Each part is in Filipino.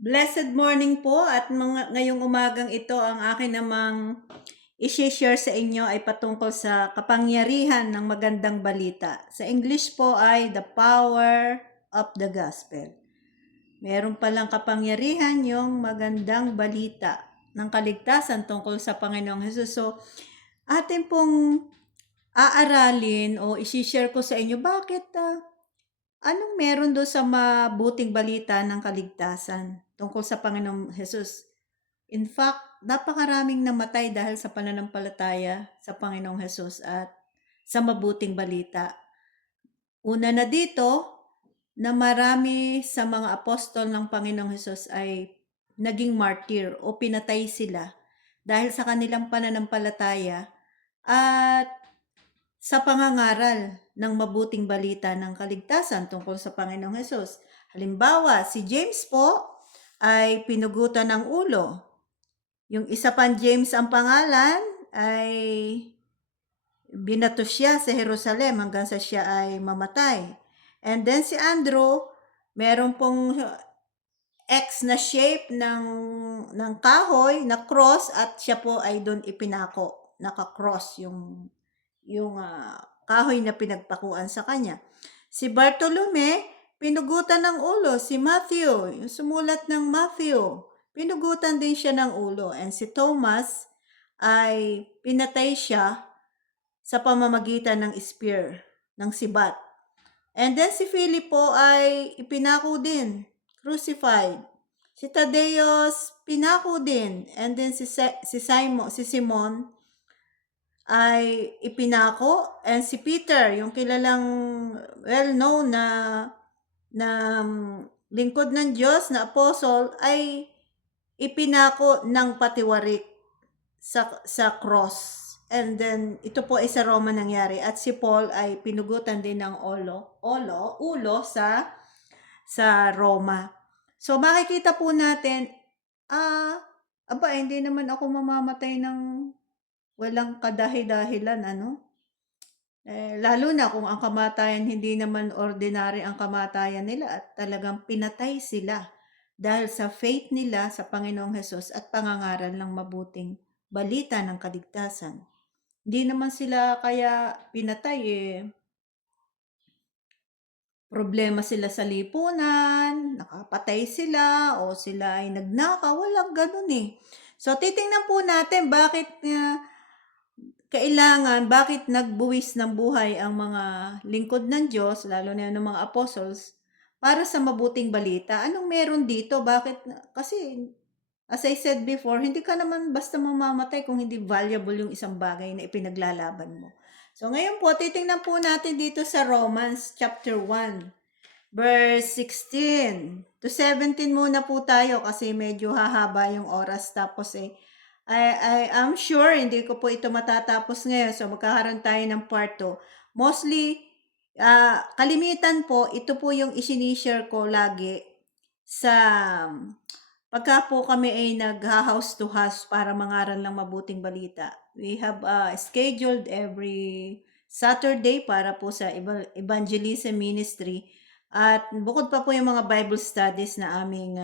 Blessed morning po at ngayong umagang ito ang akin namang i-share sa inyo ay patungkol sa kapangyarihan ng magandang balita. Sa English po ay the power of the gospel. Meron palang kapangyarihan yung magandang balita ng kaligtasan tungkol sa Panginoong Hesus. So, atin pong aaralin o i-share ko sa inyo bakit anong meron doon sa mabuting balita ng kaligtasan tungkol sa Panginoong Hesus? In fact, napakaraming namatay dahil sa pananampalataya sa Panginoong Hesus at sa mabuting balita. Una na dito, na marami sa mga apostol ng Panginoong Hesus ay naging martyr o pinatay sila dahil sa kanilang pananampalataya at sa pangangaral ng mabuting balita ng kaligtasan tungkol sa Panginoong Hesus. Halimbawa, si James po ay pinugutan ng ulo. Yung isa pang James ang pangalan ay binato siya sa Jerusalem hanggang sa siya ay mamatay. And then si Andrew, meron pong X na shape ng kahoy na cross at siya po ay doon ipinako. Naka-cross yung kahoy na pinagpakuan sa kanya. Si Bartolome, pinugutan ng ulo. Si Matthew, yung sumulat ng Matthew, pinugutan din siya ng ulo. And si Thomas ay pinatay siya sa pamamagitan ng spear, ng sibat. And then si Filipo ay ipinako din, crucified. Si Tadeus, pinako din. And then si Simon ay ipinako, and si Peter, yung kilalang well-known na lingkod ng Diyos na apostle, ay ipinako ng patiwarik sa cross. And then ito po ay sa Roma nangyari, at si Paul ay pinugutan din ng ulo sa Roma. So makikita po natin, hindi naman ako mamamatay ng walang kadahi-dahilan, lalo na kung ang kamatayan hindi naman ordinary ang kamatayan nila at talagang pinatay sila dahil sa faith nila sa Panginoong Hesus at pangangaral ng mabuting balita ng kaligtasan. Hindi naman sila kaya pinatay problema sila sa lipunan, nakapatay sila, o sila ay nagnakaw, walang ganun eh. So titingnan po natin bakit bakit nagbuwis ng buhay ang mga lingkod ng Diyos, lalo na yung mga apostles, para sa mabuting balita. Anong meron dito? Bakit? Kasi, as I said before, hindi ka naman basta mamamatay kung hindi valuable yung isang bagay na ipinaglalaban mo. So, ngayon po, titingnan po natin dito sa Romans chapter 1, verse 16 to 17 muna po tayo kasi medyo hahaba yung oras, tapos I'm sure hindi ko po ito matatapos ngayon, so magkakaroon tayo ng part 2. Mostly, kalimitan po, ito po yung isinishare ko lagi sa pagka po kami ay nag-house to house para mangaral ng mabuting balita. We have scheduled every Saturday para po sa evangelism ministry, at bukod pa po yung mga Bible studies na aming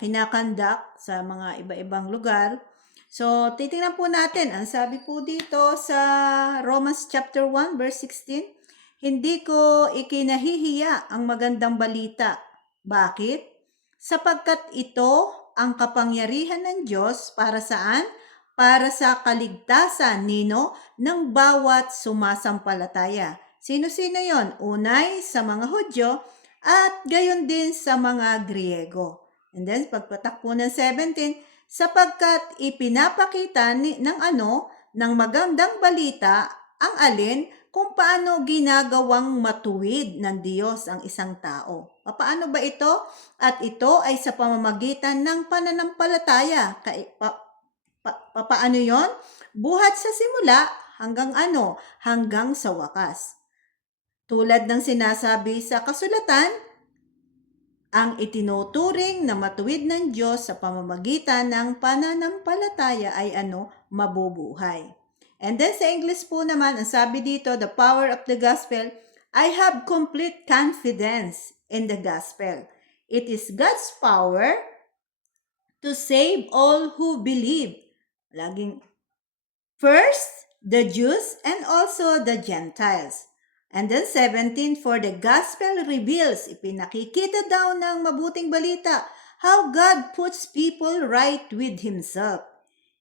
kinakandak sa mga iba-ibang lugar. So, titingnan po natin. Ang sabi po dito sa Romans chapter 1 verse 16, hindi ko ikinahihiya ang magandang balita. Bakit? Sapagkat ito ang kapangyarihan ng Diyos para saan? Para sa kaligtasan ng bawat sumasampalataya. Sino-sino yon? Unay sa mga Hudyo at gayon din sa mga Griego. And then, pagpatak po ng 17, sapagkat ipinapakita ng magandang balita ang alin kung paano ginagawang matuwid ng Diyos ang isang tao. Paano ba ito? At ito ay sa pamamagitan ng pananampalataya. Paano yon? Buhat sa simula hanggang hanggang sa wakas. Tulad ng sinasabi sa kasulatan, ang itinuturing na matuwid ng Diyos sa pamamagitan ng pananampalataya ay mabubuhay. And then sa English po naman, ang sabi dito, the power of the gospel, I have complete confidence in the gospel. It is God's power to save all who believe. Laging first, the Jews and also the Gentiles. And then 17, for the gospel reveals, ipinakikita daw ng mabuting balita, how God puts people right with Himself.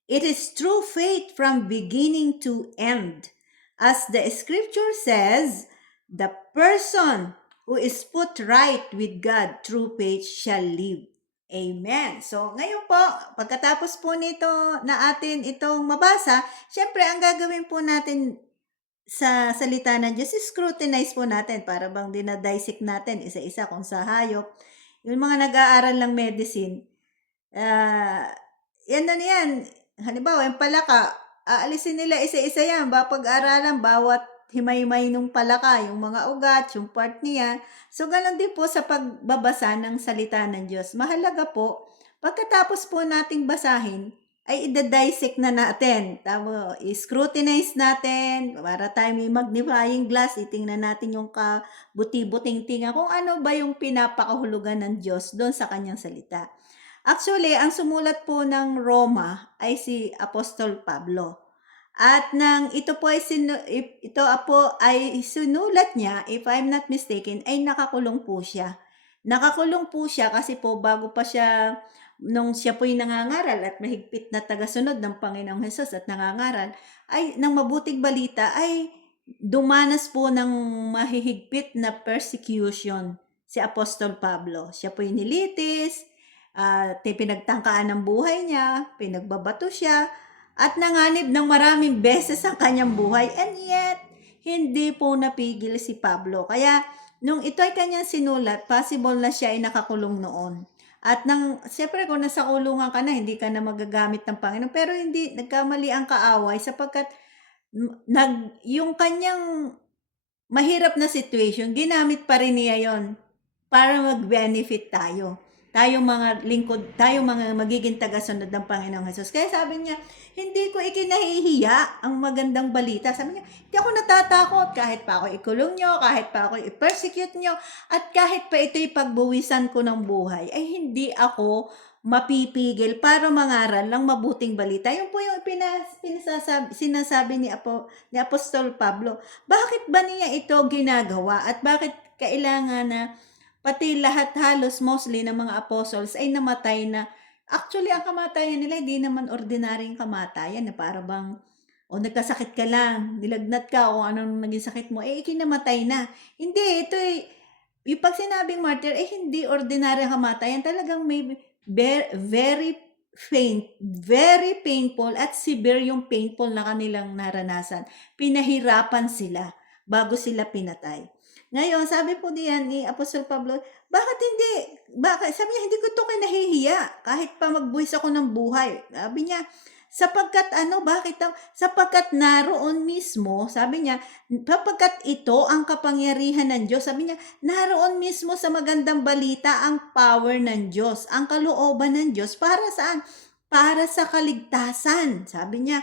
It is true faith from beginning to end. As the scripture says, the person who is put right with God through faith shall live. Amen. So, ngayon po, pagkatapos po nito na atin itong mabasa, syempre, ang gagawin po natin sa salita ng Diyos, scrutinize po natin para bang dinadissect natin isa-isa kung sa hayop. Yung mga nag-aaral ng medicine, yan na yan. Halimbawa, yung palaka, aalisin nila isa-isa yan. Pag-aralan, bawat himay-himay nung palaka, yung mga ugat, yung part niya. So, ganun din po sa pagbabasa ng salita ng Diyos. Mahalaga po, pagkatapos po nating basahin, ay i-dissect na natin. I-scrutinize natin, para tayo may magnifying glass, itingnan natin yung kabuti-buting tinga kung ano ba yung pinapakahulugan ng Diyos doon sa kanyang salita. Actually, ang sumulat po ng Roma ay si Apostol Pablo. At nang ito po ay sinulat niya, if I'm not mistaken, ay nakakulong po siya. Nakakulong po siya kasi po bago pa siya, nung siya po'y nangangaral at mahigpit na tagasunod ng Panginoong Hesus at nangangaral, ay ng mabuting balita ay dumanas po ng mahihigpit na persecution si Apostol Pablo. Siya po'y nilitis, pinagtangkaan ng buhay niya, pinagbabato siya, at nanganib ng maraming beses ang kanyang buhay, and yet, hindi po napigil si Pablo. Kaya, nung ito ay kanyang sinulat, possible na siya ay nakakulong noon. At siyempre kung nasa kulungan ka na, hindi ka na magagamit ng Panginoon, pero hindi, nagkamali ang kaaway sapagkat yung kanyang mahirap na situation, ginamit pa rin niya yon para mag-benefit tayo. Tayong mga lingkod, tayong mga magiging tagasunod ng Panginoong Hesus. Kaya sabi niya, hindi ko ikinahihiya ang magandang balita. Sabi niya, hindi ako natatakot kahit pa ako ikulong nyo, kahit pa ako i-persecute nyo, at kahit pa ito'y pagbuwisan ko ng buhay, ay hindi ako mapipigil para mangaral ng mabuting balita. Yun po yung sinasabi ni Apostol Pablo. Bakit ba niya ito ginagawa at bakit kailangan na pati lahat halos mostly ng mga apostles ay namatay na. Actually, ang kamatayan nila hindi naman ordinaryong kamatayan na para bang nagkasakit ka lang, nilagnat ka o anong naging sakit mo, ikinamatay na. Hindi, ito yung pag sinabing martyr, hindi ordinaryong kamatayan, talagang may very very painful at severe yung painful na kanilang naranasan. Pinahirapan sila bago sila pinatay. Ngayon, sabi po diyan ni Apostol Pablo, bakit hindi? Sabi niya, hindi ko ito kinahihiya kahit pa magbuwis ako ng buhay. Sabi niya, sapagkat naroon mismo, sabi niya, sapagkat ito ang kapangyarihan ng Diyos. Sabi niya, naroon mismo sa magandang balita ang power ng Diyos, ang kalooban ng Diyos. Para saan? Para sa kaligtasan. Sabi niya,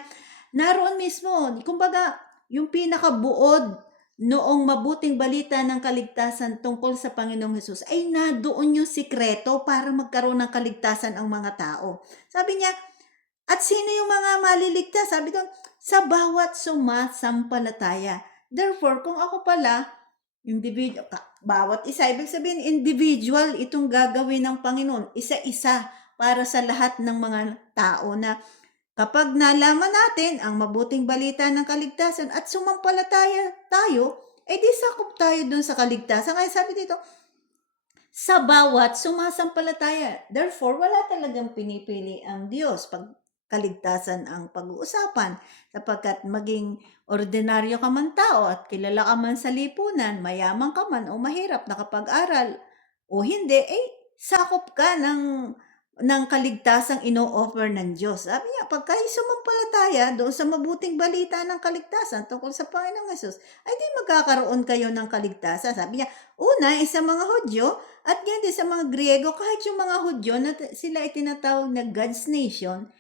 naroon mismo, kumbaga, yung pinakabuod noong mabuting balita ng kaligtasan tungkol sa Panginoong Hesus ay nadoon yung sikreto para magkaroon ng kaligtasan ang mga tao. Sabi niya, at sino yung mga maliligtas? Sabi doon, sa bawat sumasampalataya. Therefore, kung ako pala, individual, bawat isa, ibig sabihin individual itong gagawin ng Panginoon, isa-isa para sa lahat ng mga tao na kapag nalaman natin ang mabuting balita ng kaligtasan at sumampalataya tayo, di sakop tayo dun sa kaligtasan. Kaya sabi dito, sa bawat sumasampalataya. Therefore, wala talagang pinipili ang Diyos pag kaligtasan ang pag-uusapan. Sapagkat maging ordinaryo ka man tao at kilala ka man sa lipunan, mayaman ka man o mahirap nakapag-aral o hindi, sakop ka ng kaligtasang ino-offer ng Diyos. Sabi niya, pagka sumampalataya doon sa mabuting balita ng kaligtasan tungkol sa Panginoong Hesus, ay di magkakaroon kayo ng kaligtasan. Sabi niya, una, sa mga Hudyo, at yan din sa mga Griego, kahit yung mga Hudyo, na sila ay tinatawag na God's nation,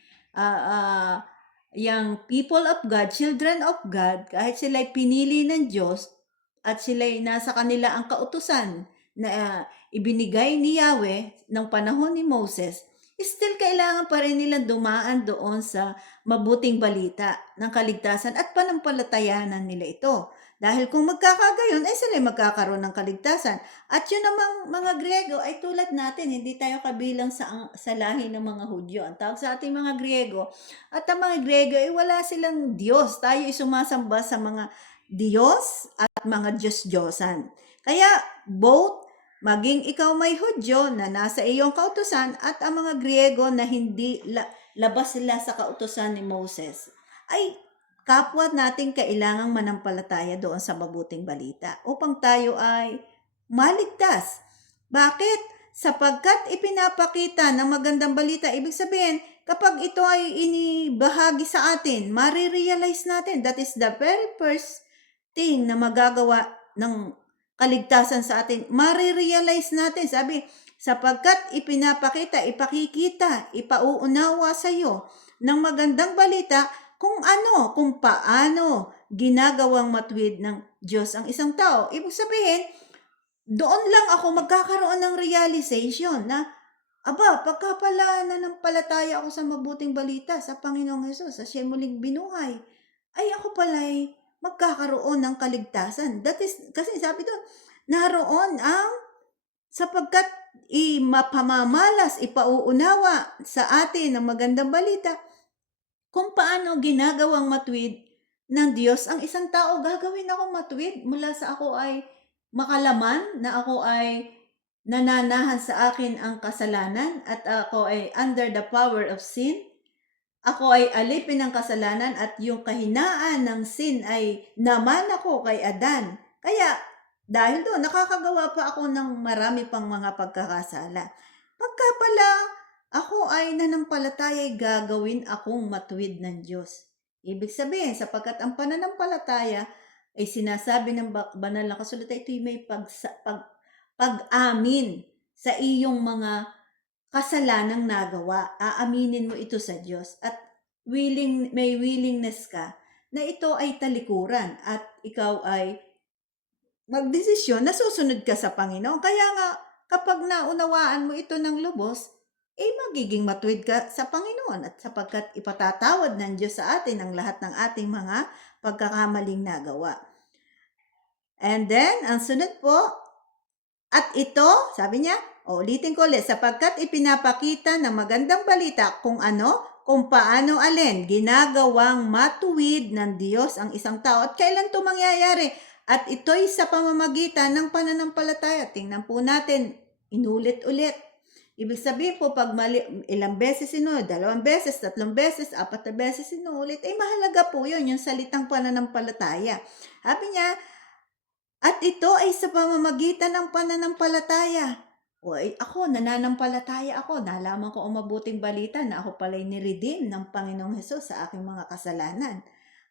yung people of God, children of God, kahit sila ay pinili ng Diyos, at sila ay nasa kanila ang kautusan na ibinigay ni Yahweh ng panahon ni Moses, still kailangan pa rin nilang dumaan doon sa mabuting balita ng kaligtasan at panampalatayanan nila ito. Dahil kung magkakagayon, ay sila magkakaroon ng kaligtasan. At yun namang mga Griego ay tulad natin, hindi tayo kabilang sa lahi ng mga Hudyo. Ang tawag sa ating mga Griego, at ang mga Griego ay wala silang Diyos. Tayo ay sumasamba sa mga Diyos at mga Diyos-Diyosan. Kaya both maging ikaw may Hudyo na nasa iyong kautusan at ang mga Griego na hindi labas sila sa kautusan ni Moses, ay kapwa natin kailangang manampalataya doon sa mabuting balita upang tayo ay maligtas. Bakit? Sapagkat ipinapakita ng magandang balita, ibig sabihin, kapag ito ay inibahagi sa atin, marirealize natin, that is the very first thing na magagawa ng kaligtasan sa atin, marirealize natin, sabi, sapagkat ipinapakita, ipakikita, ipauunawa sa iyo ng magandang balita kung paano ginagawang matuwid ng Diyos ang isang tao. Ibig sabihin, doon lang ako magkakaroon ng realization na, pagka pala nanampalataya ako sa mabuting balita sa Panginoong Hesus, sa siya muling binuhay, ay ako pala'y magkakaroon ng kaligtasan. That is, kasi sabi doon, naroon ang sapagkat mapamamalas, ipauunawa sa atin ng magandang balita kung paano ginagawang matuwid ng Diyos ang isang tao. Gagawin akong matuwid mula sa ako ay makalaman, na ako ay nananahan sa akin ang kasalanan at ako ay under the power of sin. Ako ay alipin ng kasalanan at yung kahinaan ng sin ay naman ako kay Adan. Kaya dahil doon, nakakagawa pa ako ng marami pang mga pagkakasala. Pagka pala ako ay nanampalataya, gagawin akong matuwid ng Diyos. Ibig sabihin, sapagkat ang pananampalataya ay sinasabi ng banal na kasulatan, ito'y may pag-amin sa iyong mga kasalanang nagawa. Aaminin mo ito sa Diyos at may willingness ka na ito ay talikuran at ikaw ay magdesisyon na susunod ka sa Panginoon. Kaya nga, kapag naunawaan mo ito ng lubos, magiging matuwid ka sa Panginoon at sapagkat ipatatawad ng Diyos sa atin ang lahat ng ating mga pagkakamaling nagawa. And then, ang sunod po, at ito, sabi niya, ulitin ko ulit, sapagkat ipinapakita ng magandang balita kung paano ginagawang matuwid ng Diyos ang isang tao at kailan ito mangyayari. At ito'y sa pamamagitan ng pananampalataya. Tingnan po natin, inulit-ulit. Ibig sabihin po, pag ilang beses inulit, 2 beses, 3 beses, 4 na beses inulit, mahalaga po yun, yung salitang pananampalataya. Sabi niya, at ito ay sa pamamagitan ng pananampalataya. Ako, nananampalataya ako. Nalaman ko ang mabuting balita na ako pala'y niredeem ng Panginoong Hesus sa aking mga kasalanan.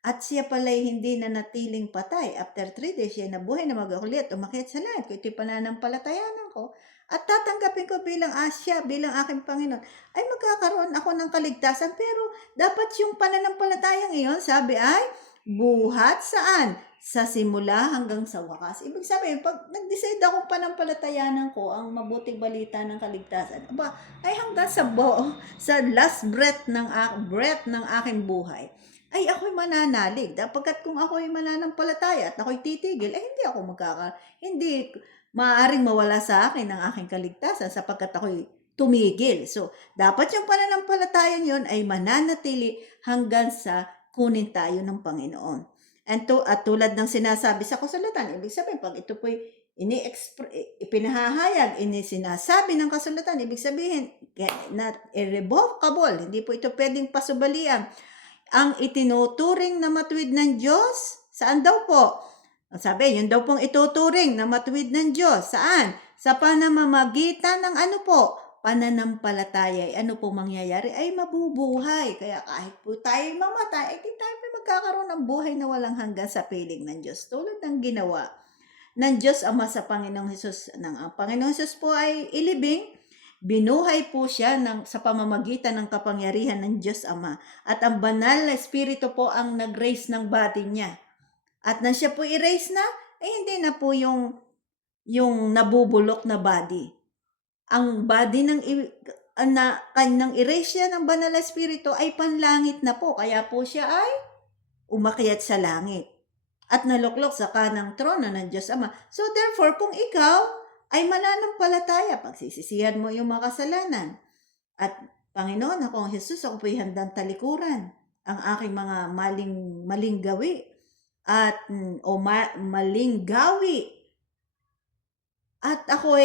At siya pala'y hindi na natiling patay. After 3 days, siya nabuhay na mag-ulit, umakyat sa langit. Kung ito'y pananampalatayanan ko, at tatanggapin ko bilang bilang aking Panginoon, ay magkakaroon ako ng kaligtasan. Pero dapat yung pananampalatayang iyon, sabi ay, buhat saan? Sa simula hanggang sa wakas. Ibig sabihin, pag nag-decide akong panampalatayanan ko ang mabuting balita ng kaligtasan, ay hanggang sa last breath ng aking buhay, ay ako'y mananalig. Dapagkat kung ako'y mananampalataya at ako'y titigil, hindi maaaring mawala sa akin ang aking kaligtasan sapagkat ako'y tumigil. So, dapat yung pananampalatayan yon ay mananatili hanggang sa kunin tayo ng Panginoon. At tulad ng sinasabi sa kasulatan, ibig sabihin, pag ito po'y ipinahahayag, sinasabi ng kasulatan, ibig sabihin, not irrevocable, hindi po ito pwedeng pasubalian. Ang itinuturing na matuwid ng Diyos, saan daw po? Sabi, yun daw pong ituturing na matuwid ng Diyos. Saan? Sa panamamagitan ng pananampalataya. Ano po mangyayari? Ay mabubuhay. Kaya kahit po tayo mamatay, di tayo magkakaroon ng buhay na walang hanggan sa piling ng Diyos. Tulad ng ginawa ng Diyos Ama sa Panginoong Hesus. Ang Panginoong Hesus po ay ilibing, binuhay po siya sa pamamagitan ng kapangyarihan ng Diyos Ama. At ang banal na Espiritu po ang nag-raise ng body niya. At nang siya po i-raise na, hindi na po yung nabubulok na body. Ang body na kanyang erase siya ng banal na espiritu ay panlangit na po. Kaya po siya ay umakyat sa langit at naluklok sa kanang trono ng Diyos Ama. So therefore, kung ikaw ay mananampalataya, pagsisisihan mo yung mga kasalanan, at Panginoon, ako ang Jesus, ako po'y handang talikuran ang aking mga maling gawi at maling gawi, at ako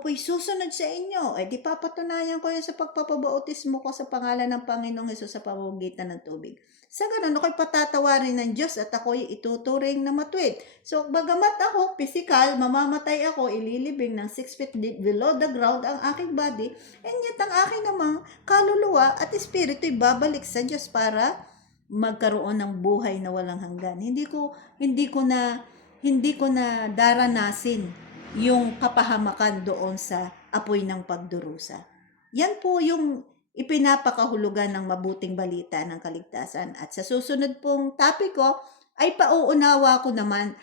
po'y susunod sa inyo. Di papatunayan ko yan sa pagpapabautismo ko sa pangalan ng Panginoong Hesus sa pamamagitan ng tubig. Sa ganun, ako'y patatawarin ng Diyos at ako'y ituturing na matuwid. So, bagamat ako, physical, mamamatay ako, ililibing ng 6 feet below the ground ang aking body, and yet ang aking namang kaluluwa at espiritu'y babalik sa Diyos para magkaroon ng buhay na walang hanggan. Hindi ko na daranasin yung kapahamakan doon sa apoy ng pagdurusa. Yan po yung ipinapakahulugan ng mabuting balita ng kaligtasan. At sa susunod pong topic ko, ay pauunawa ko naman,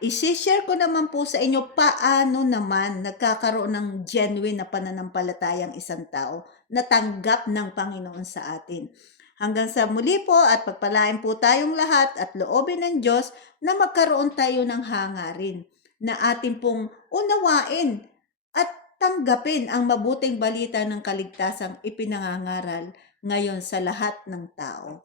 isi-share ko naman po sa inyo paano naman nagkakaroon ng genuine na pananampalatayang isang tao na tanggap ng Panginoon sa atin. Hanggang sa muli po at pagpalain po tayong lahat at loobin ng Diyos na magkaroon tayo ng hangarin na atin pong unawain at tanggapin ang mabuting balita ng kaligtasang ipinangangaral ngayon sa lahat ng tao.